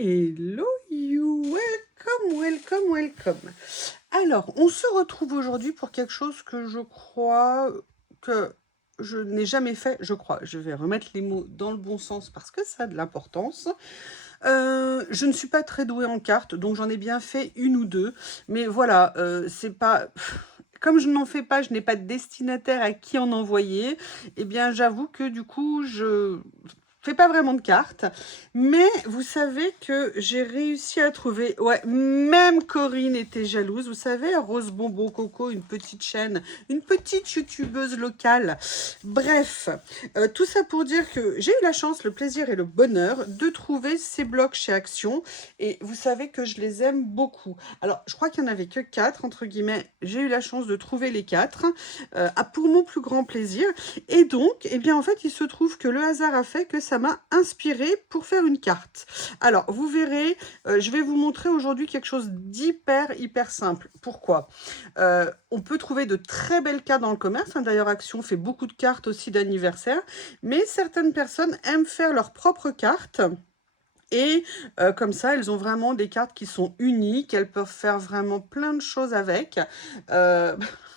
Hello you, welcome, welcome, welcome. Alors, on se retrouve aujourd'hui pour quelque chose que je crois que je n'ai jamais fait, je crois. Je vais remettre les mots dans le bon sens parce que ça a de l'importance. Je ne suis pas très douée en cartes, donc j'en ai bien fait une ou deux. Mais voilà, c'est pas... Comme je n'en fais pas, je n'ai pas de destinataire à qui en envoyer. Eh bien, j'avoue que du coup, je fais pas vraiment de cartes. Mais vous savez que j'ai réussi à trouver... Ouais, même Corinne était jalouse. Vous savez, Rose Bonbon Coco, une petite chaîne, une petite youtubeuse locale. Bref, tout ça pour dire que j'ai eu la chance, le plaisir et le bonheur de trouver ces blocs chez Action. Et vous savez que je les aime beaucoup. Alors, je crois qu'il n'y en avait que 4, entre guillemets. J'ai eu la chance de trouver les 4, pour mon plus grand plaisir. Et donc, eh bien, en fait, il se trouve que le hasard a fait que ça m'a inspiré pour faire une carte. Alors, vous verrez, je vais vous montrer aujourd'hui quelque chose hyper simple. Pourquoi? On peut trouver de très belles cartes dans le commerce. D'ailleurs, Action fait beaucoup de cartes aussi d'anniversaire. Mais certaines personnes aiment faire leurs propres cartes. Et comme ça, elles ont vraiment des cartes qui sont uniques. Elles peuvent faire vraiment plein de choses avec.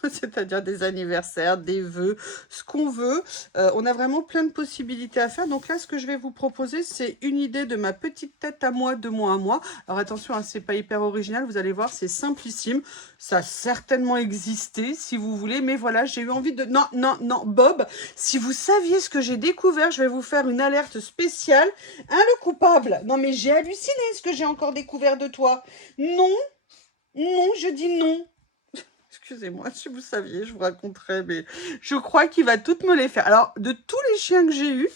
C'est-à-dire des anniversaires, des vœux, ce qu'on veut. On a vraiment plein de possibilités à faire. Donc là, ce que je vais vous proposer, c'est une idée de ma petite tête à moi, de moi à moi. Alors attention, hein, c'est pas hyper original. Vous allez voir, c'est simplissime. Ça a certainement existé, si vous voulez. Mais voilà, j'ai eu envie de... Non, non, non, Bob, si vous saviez ce que j'ai découvert, je vais vous faire une alerte spéciale. Hein, le coupable? Non, mais j'ai halluciné ce que j'ai encore découvert de toi. Non, non, je dis non. Excusez-moi, si vous saviez, je vous raconterais, mais je crois qu'il va toutes me les faire. Alors, de tous les chiens que j'ai eus,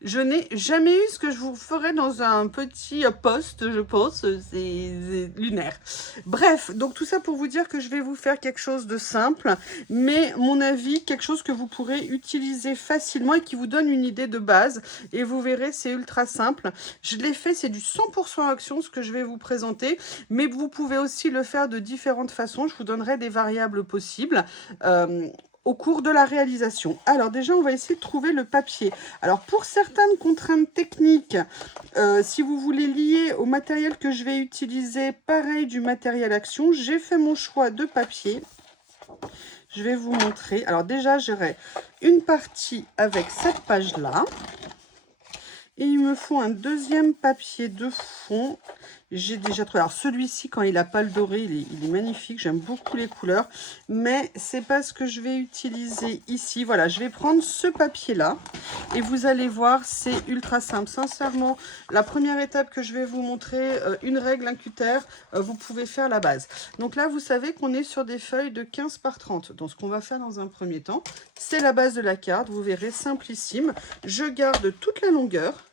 je n'ai jamais eu ce que je vous ferai dans un petit post, je pense, c'est lunaire. Bref, donc tout ça pour vous dire que je vais vous faire quelque chose de simple, mais mon avis, quelque chose que vous pourrez utiliser facilement et qui vous donne une idée de base. Et vous verrez, c'est ultra simple. Je l'ai fait, c'est du 100% Action, ce que je vais vous présenter, mais vous pouvez aussi le faire de différentes façons. Je vous donnerai des variables possibles. Au cours de la réalisation. Alors déjà, on va essayer de trouver le papier. Alors pour certaines contraintes techniques, si vous voulez lier au matériel que je vais utiliser, pareil du matériel Action, j'ai fait mon choix de papier. Je vais vous montrer. Alors déjà, j'aurai une partie avec cette page-là. Et il me faut un deuxième papier de fond. J'ai déjà trouvé. Alors celui-ci, quand il n'a pas le doré, il est magnifique. J'aime beaucoup les couleurs. Mais c'est pas ce que je vais utiliser ici. Voilà, je vais prendre ce papier-là. Et vous allez voir, c'est ultra simple. Sincèrement, la première étape que je vais vous montrer, une règle, un cutter, vous pouvez faire la base. Donc là, vous savez qu'on est sur des feuilles de 15 par 30. Donc ce qu'on va faire dans un premier temps, c'est la base de la carte. Vous verrez, simplissime. Je garde toute la longueur.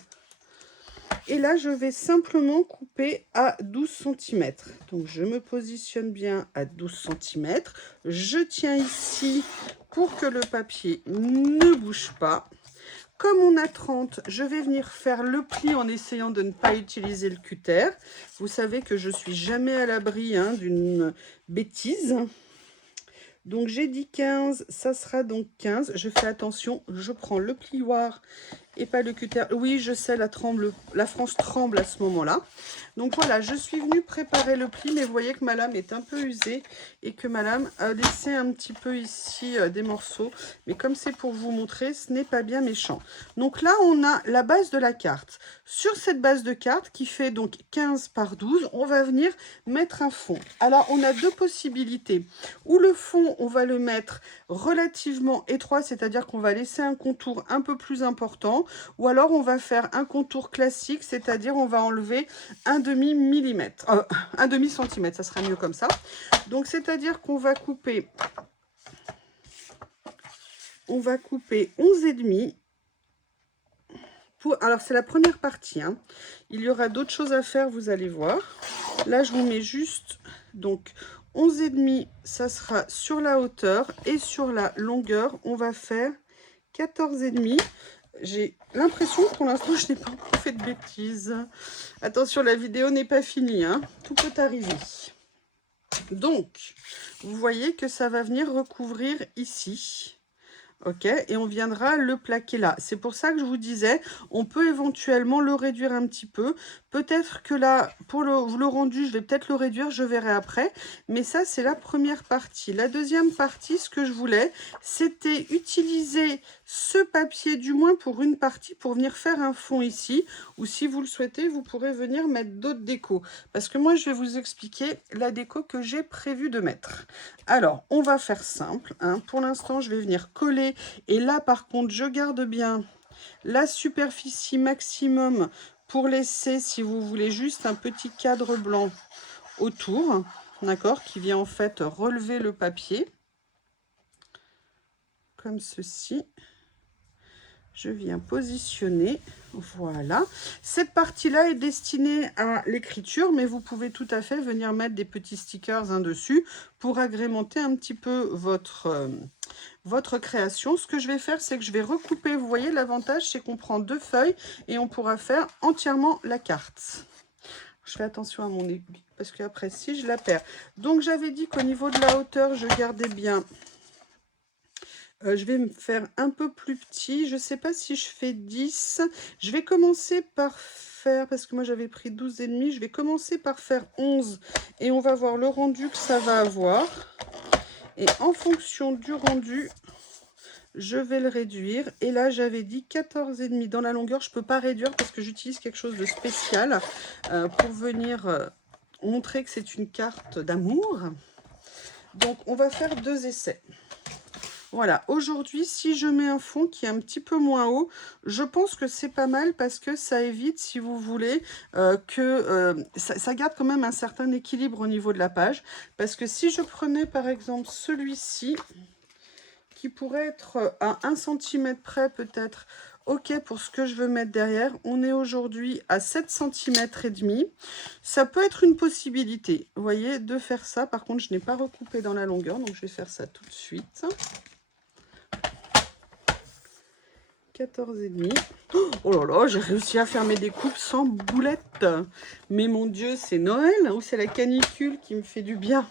Et là, je vais simplement couper à 12 cm. Donc, je me positionne bien à 12 cm. Je tiens ici pour que le papier ne bouge pas. Comme on a 30, je vais venir faire le pli en essayant de ne pas utiliser le cutter. Vous savez que je ne suis jamais à l'abri d'une bêtise. Donc, j'ai dit 15, ça sera donc 15. Je fais attention, je prends le plioir et pas le cutter. Oui, je sais, la France tremble à ce moment-là. Donc voilà, je suis venue préparer le pli, mais vous voyez que ma lame est un peu usée et que ma lame a laissé un petit peu ici des morceaux. Mais comme c'est pour vous montrer, ce n'est pas bien méchant. Donc là, on a la base de la carte. Sur cette base de carte, qui fait donc 15 par 12, on va venir mettre un fond. Alors, on a deux possibilités. Ou le fond, on va le mettre relativement étroit, c'est-à-dire qu'on va laisser un contour un peu plus important. Ou alors, on va faire un contour classique, c'est-à-dire on va enlever un demi-millimètre, un demi-centimètre, ça sera mieux comme ça. Donc, c'est-à-dire qu'on va couper, 11,5. Alors, c'est la première partie. Hein. Il y aura d'autres choses à faire, vous allez voir. Là, je vous mets juste, donc, 11,5, ça sera sur la hauteur. Et sur la longueur, on va faire 14,5. J'ai l'impression que pour l'instant, je n'ai pas encore fait de bêtises. Attention, la vidéo n'est pas finie. Hein. Tout peut arriver. Donc, vous voyez que ça va venir recouvrir ici. OK, et on viendra le plaquer là. C'est pour ça que je vous disais, on peut éventuellement le réduire un petit peu. Peut-être que là, pour le rendu, je vais peut-être le réduire, je verrai après. Mais ça, c'est la première partie. La deuxième partie, ce que je voulais, c'était utiliser ce papier, du moins pour une partie, pour venir faire un fond ici. Ou si vous le souhaitez, vous pourrez venir mettre d'autres décos. Parce que moi, je vais vous expliquer la déco que j'ai prévu de mettre. Alors, on va faire simple, hein. Pour l'instant, je vais venir coller. Et là, par contre, je garde bien la superficie maximum pour laisser, si vous voulez, juste un petit cadre blanc autour, d'accord, qui vient en fait relever le papier, comme ceci. Je viens positionner, voilà. Cette partie-là est destinée à l'écriture, mais vous pouvez tout à fait venir mettre des petits stickers dessus pour agrémenter un petit peu votre création. Ce que je vais faire, c'est que je vais recouper. Vous voyez, l'avantage, c'est qu'on prend 2 feuilles et on pourra faire entièrement la carte. Je fais attention à mon aiguille, parce qu'après, si je la perds. Donc, j'avais dit qu'au niveau de la hauteur, je gardais bien. Je vais me faire un peu plus petit. Je ne sais pas si je fais 10. Je vais commencer par faire, parce que moi j'avais pris 12,5. Je vais commencer par faire 11. Et on va voir le rendu que ça va avoir. Et en fonction du rendu, je vais le réduire. Et là, j'avais dit 14,5 dans la longueur. Je ne peux pas réduire parce que j'utilise quelque chose de spécial pour venir montrer que c'est une carte d'amour. Donc, on va faire 2 essais. Voilà, aujourd'hui, si je mets un fond qui est un petit peu moins haut, je pense que c'est pas mal parce que ça évite, si vous voulez, ça garde quand même un certain équilibre au niveau de la page. Parce que si je prenais par exemple celui-ci, qui pourrait être à 1 cm près peut-être, ok pour ce que je veux mettre derrière, on est aujourd'hui à 7 cm et demi. Ça peut être une possibilité, vous voyez, de faire ça. Par contre, je n'ai pas recoupé dans la longueur, donc je vais faire ça tout de suite. 14,5. Oh là là, j'ai réussi à faire mes découpes sans boulette. Mais mon Dieu, c'est Noël ou c'est la canicule qui me fait du bien.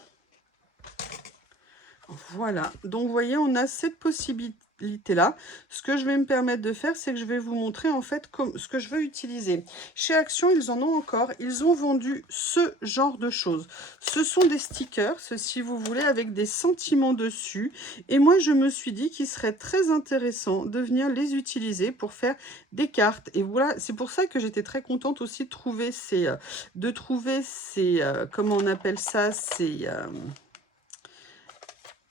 Voilà, donc vous voyez, on a cette possibilité-là. Ce que je vais me permettre de faire, c'est que je vais vous montrer en fait ce que je veux utiliser. Chez Action, ils en ont encore. Ils ont vendu ce genre de choses. Ce sont des stickers, si vous voulez, avec des sentiments dessus. Et moi, je me suis dit qu'il serait très intéressant de venir les utiliser pour faire des cartes. Et voilà, c'est pour ça que j'étais très contente aussi de trouver ces comment on appelle ça,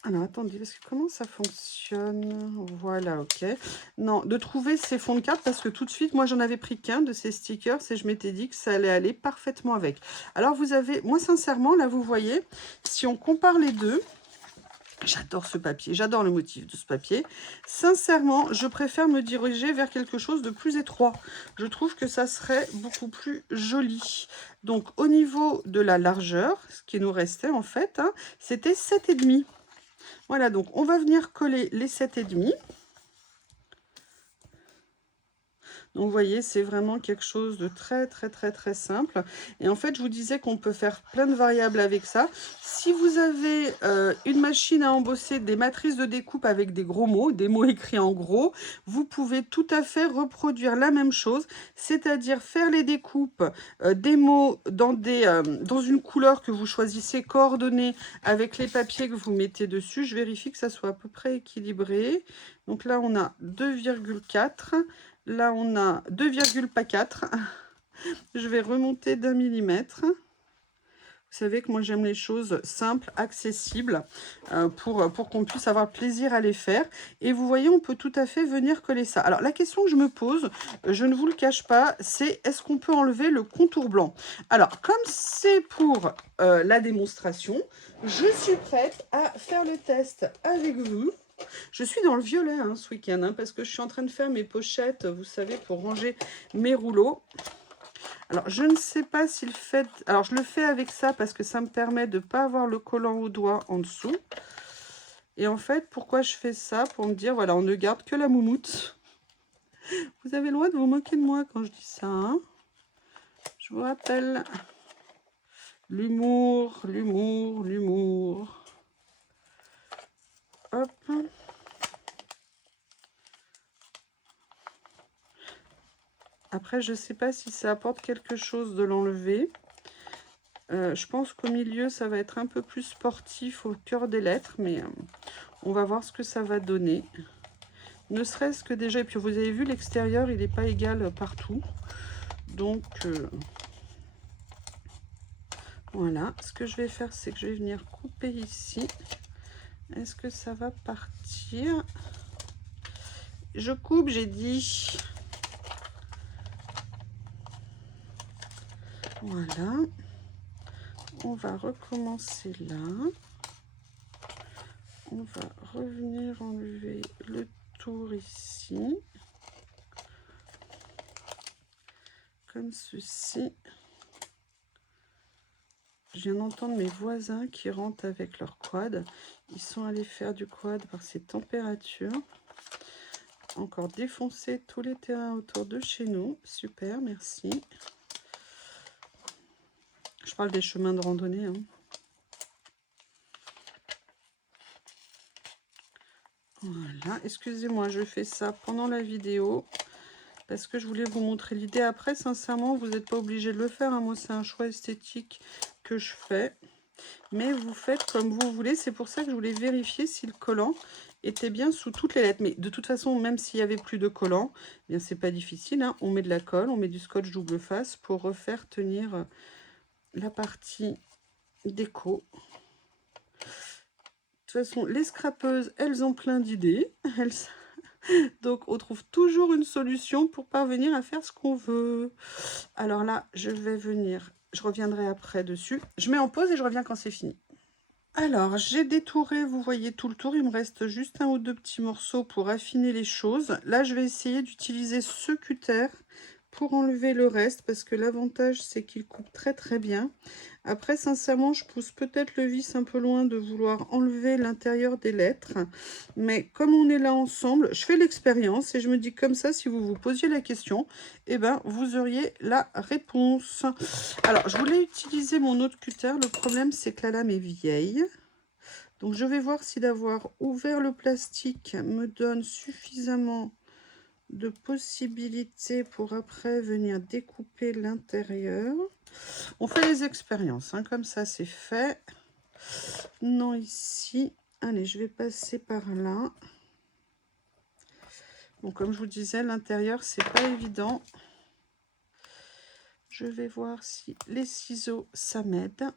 alors, attendez, parce que comment ça fonctionne? Voilà, ok. Non, de trouver ces fonds de cartes, parce que tout de suite, moi, j'en avais pris qu'un de ces stickers et je m'étais dit que ça allait aller parfaitement avec. Alors, vous avez, moi, sincèrement, là, vous voyez, si on compare les deux, j'adore ce papier, j'adore le motif de ce papier. Sincèrement, je préfère me diriger vers quelque chose de plus étroit. Je trouve que ça serait beaucoup plus joli. Donc, au niveau de la largeur, ce qui nous restait, en fait, hein, c'était 7,5. Voilà, donc on va venir coller les 7,5. Donc, vous voyez, c'est vraiment quelque chose de très simple. Et en fait, je vous disais qu'on peut faire plein de variables avec ça. Si vous avez une machine à embosser, des matrices de découpe avec des gros mots, des mots écrits en gros, vous pouvez tout à fait reproduire la même chose, c'est-à-dire faire les découpes des mots dans une couleur que vous choisissez, coordonnée avec les papiers que vous mettez dessus. Je vérifie que ça soit à peu près équilibré. Donc là, on a 2,4. Là, on a 2,4. Je vais remonter d'1 millimètre. Vous savez que moi, j'aime les choses simples, accessibles, pour qu'on puisse avoir plaisir à les faire. Et vous voyez, on peut tout à fait venir coller ça. Alors, la question que je me pose, je ne vous le cache pas, c'est est-ce qu'on peut enlever le contour blanc? Alors, comme c'est pour la démonstration, je suis prête à faire le test avec vous. Je suis dans le violet hein, ce week-end, hein, parce que je suis en train de faire mes pochettes, vous savez, pour ranger mes rouleaux. Alors, je ne sais pas si le fait... Alors, je le fais avec ça parce que ça me permet de ne pas avoir le collant au doigt en dessous. Et en fait, pourquoi je fais ça? Pour me dire, voilà, on ne garde que la moumoute. Vous avez le droit de vous moquer de moi quand je dis ça. Hein, je vous rappelle l'humour, l'humour. Hop. Après, je ne sais pas si ça apporte quelque chose de l'enlever. Je pense qu'au milieu, ça va être un peu plus sportif au cœur des lettres, mais on va voir ce que ça va donner. Ne serait-ce que déjà, et puis vous avez vu, l'extérieur, il n'est pas égal partout. Donc, voilà. Ce que je vais faire, c'est que je vais venir couper ici. Est-ce que ça va partir? Je coupe, j'ai dit. Voilà. On va recommencer là. On va revenir enlever le tour ici. Comme ceci. Je viens d'entendre mes voisins qui rentrent avec leur quad. Ils sont allés faire du quad par ces températures. Encore défoncer tous les terrains autour de chez nous. Super, merci. Je parle des chemins de randonnée. Hein. Voilà, excusez-moi, je fais ça pendant la vidéo. Parce que je voulais vous montrer l'idée. Après, sincèrement, vous n'êtes pas obligé de le faire. Hein. Moi, c'est un choix esthétique que je fais. Mais vous faites comme vous voulez. C'est pour ça que je voulais vérifier si le collant était bien sous toutes les lettres. Mais de toute façon, même s'il n'y avait plus de collant, eh bien c'est pas difficile. Hein. On met de la colle, on met du scotch double face pour refaire tenir la partie déco. De toute façon, les scrapeuses, elles ont plein d'idées. Donc, on trouve toujours une solution pour parvenir à faire ce qu'on veut. Alors là, je vais venir, je reviendrai après dessus. Je mets en pause et je reviens quand c'est fini. Alors, j'ai détouré, vous voyez tout le tour. Il me reste juste un ou deux petits morceaux pour affiner les choses. Là, je vais essayer d'utiliser ce cutter pour enlever le reste parce que l'avantage, c'est qu'il coupe très très bien. Après, sincèrement, je pousse peut-être le vis un peu loin de vouloir enlever l'intérieur des lettres. Mais comme on est là ensemble, je fais l'expérience et je me dis comme ça, si vous vous posiez la question, eh ben, vous auriez la réponse. Alors, je voulais utiliser mon autre cutter. Le problème, c'est que la lame est vieille. Donc, je vais voir si d'avoir ouvert le plastique me donne suffisamment de possibilités pour après venir découper l'intérieur. On fait les expériences, hein, comme ça c'est fait. Non, ici. Allez, je vais passer par là. Bon, comme je vous disais, l'intérieur, c'est pas évident. Je vais voir si les ciseaux, ça m'aide.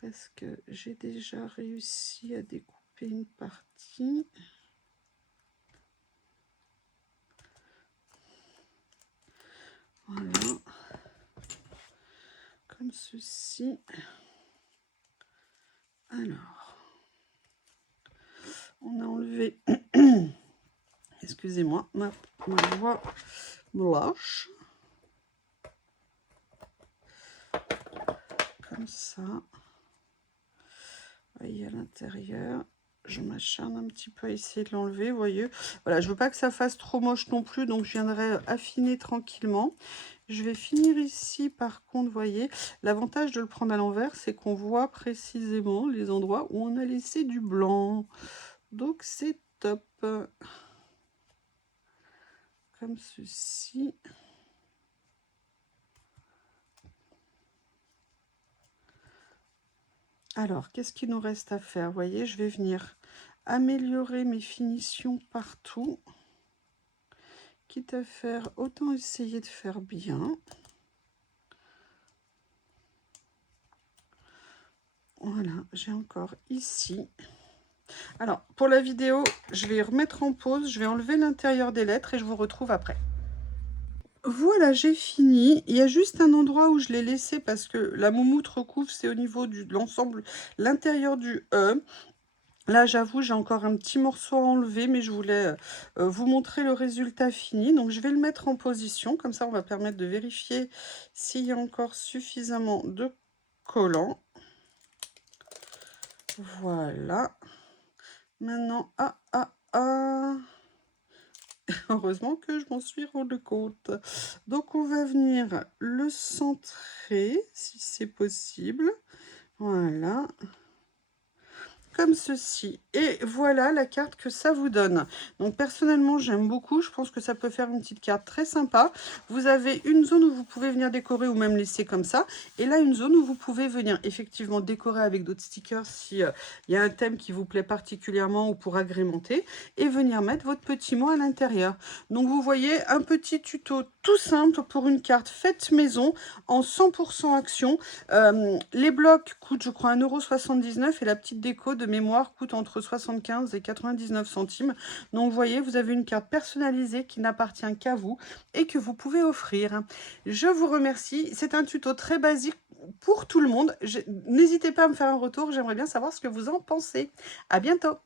Parce que j'ai déjà réussi à découper une partie. Voilà. Comme ceci. Alors, on a enlevé, excusez-moi, ma voix blanche. Comme ça. Vous voyez à l'intérieur. Je m'acharne un petit peu à essayer de l'enlever, vous voyez. Voilà, je veux pas que ça fasse trop moche non plus, donc je viendrai affiner tranquillement. Je vais finir ici, par contre, vous voyez, l'avantage de le prendre à l'envers, c'est qu'on voit précisément les endroits où on a laissé du blanc. Donc, c'est top. Comme ceci. Alors, qu'est-ce qu'il nous reste à faire? Vous voyez, je vais venir améliorer mes finitions partout. Quitte à faire, autant essayer de faire bien. Voilà, j'ai encore ici. Alors, pour la vidéo, je vais remettre en pause. Je vais enlever l'intérieur des lettres et je vous retrouve après. Voilà, j'ai fini. Il y a juste un endroit où je l'ai laissé parce que la moumoute recouvre, c'est au niveau de l'ensemble, l'intérieur du E. Là, j'avoue, j'ai encore un petit morceau à enlever, mais je voulais vous montrer le résultat fini. Donc, je vais le mettre en position. Comme ça, on va permettre de vérifier s'il y a encore suffisamment de collant. Voilà. Maintenant, heureusement que je m'en suis rendu compte. Donc, on va venir le centrer, si c'est possible. Voilà. comme ceci. Et voilà la carte que ça vous donne. Donc personnellement, j'aime beaucoup. Je pense que ça peut faire une petite carte très sympa. Vous avez une zone où vous pouvez venir décorer ou même laisser comme ça. Et là, une zone où vous pouvez venir effectivement décorer avec d'autres stickers si il y a un thème qui vous plaît particulièrement ou pour agrémenter. Et venir mettre votre petit mot à l'intérieur. Donc vous voyez un petit tuto tout simple pour une carte faite maison en 100% action. Les blocs coûtent je crois 1,79 € et la petite déco de mémoire coûte entre 75 et 99 centimes. Donc vous voyez, vous avez une carte personnalisée qui n'appartient qu'à vous et que vous pouvez offrir. Je vous remercie. C'est un tuto très basique pour tout le monde. N'hésitez pas à me faire un retour. J'aimerais bien savoir ce que vous en pensez. À bientôt.